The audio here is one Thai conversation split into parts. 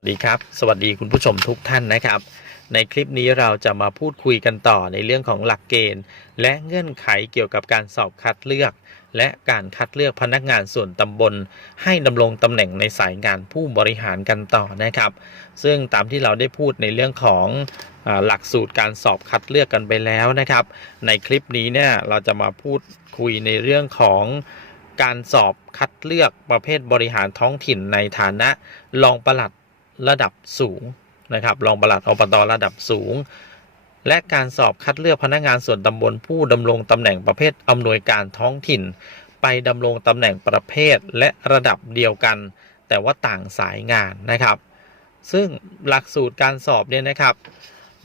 สวัสดีครับ สวัสดีคุณผู้ชมทุกท่านนะครับ ในคลิปนี้เราจะมาพูดคุยกันต่อในเรื่องของหลักเกณฑ์ และเงื่อนไขเกี่ยวกับการสอบคัดเลือก และการคัดเลือกพนักงานส่วนตำบล ให้ดำรงตำแหน่งในสายงานผู้บริหารกันต่อนะครับ ซึ่งตามที่เราได้พูดในเรื่องของอหลักสูตรการสอบคัดเลือกกันไปแล้วนะครับ ในคลิปนี้เนี่ยเราจะมาพูดคุยในเรื่องของการสอบคัดเลือกประเภทบริหารท้องถิ่นในฐานะรองปลัด ระดับสูงนะครับรองปลัดอบตระดับสูง และการสอบคัดเลือกพนักงานส่วนตำบลผู้ดำรงตำแหน่งประเภทอำนวยการท้องถิ่น ไปดำรงตำแหน่งประเภทและระดับเดียวกัน แต่ว่าต่างสายงานนะครับ ซึ่งหลักสูตรการสอบเนี่ยนะครับ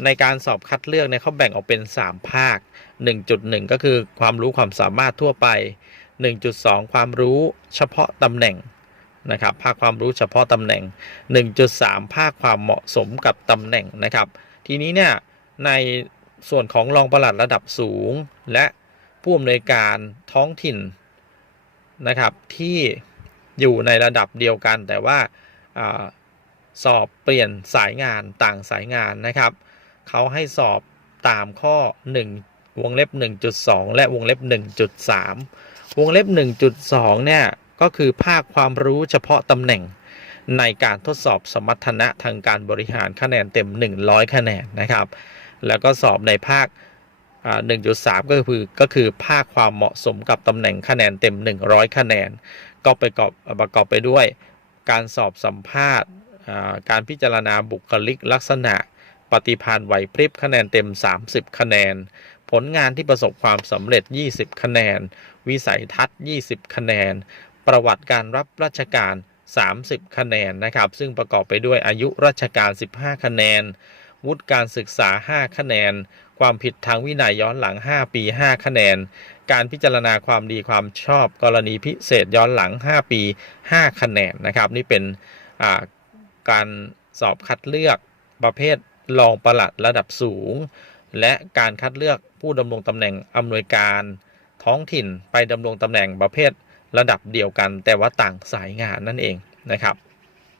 ในการสอบคัดเลือกเนี่ยเขาแบ่งออกเป็น 3 ภาค 1.1 ก็คือความรู้ความสามารถทั่วไป 1.2 ความรู้เฉพาะตำแหน่ง นะครับภาคความรู้เฉพาะตำแหน่ง 1.3 ภาคความเหมาะสมกับตำแหน่งนะครับ ทีนี้เนี่ยในส่วนของรองปลัดระดับสูง และผู้อำนวยการท้องถิ่นนะครับที่อยู่ในระดับเดียวกัน แต่ว่าอาสอบเปลี่ยนสายงานต่างสายงานนะครับเขาให้สอบตามข้อ 1 วงเล็บ 1.2 และวงเล็บ 1.3 วงเล็บ 1.2 เนี่ย ก็คือภาคความรู้เฉพาะตำแหน่งในการทดสอบสมรรถนะทางการบริหารคะแนนเต็ม 100 คะแนนนะครับ แล้วก็สอบในภาคอ่า1.3 ก็คือก็คือภาคความเหมาะสมกับตำแหน่งคะแนนเต็ม 100 คะแนน ก็ไปประกอบประกอบไปด้วย การสอบสัมภาษณ์ การพิจารณาบุคลิกลักษณะ ปฏิภาณไหวพริบคะแนนเต็ม 30 คะแนน ผลงานที่ประสบความสำเร็จ 20 คะแนน วิสัยทัศน์ 20 คะแนน ประวัติการรับราชการ 30 คะแนนนะครับ ซึ่งประกอบไปด้วยอายุราชการ 15 คะแนน วุฒิการศึกษา 5 คะแนน ความผิดทางวินัยย้อนหลัง 5 ปี 5 คะแนน การพิจารณาความดีความชอบกรณีพิเศษย้อนหลัง 5 ปี 5 คะแนนนะครับ นี่เป็นการสอบคัดเลือกประเภทรองประหลัดระดับสูง และการคัดเลือกผู้ดำรงตำแหน่งอำนวยการท้องถิ่นไปดำรงตำแหน่งประเภท ระดับเดียวกัน แต่ว่าต่างสายงานนั่นเองนะครับ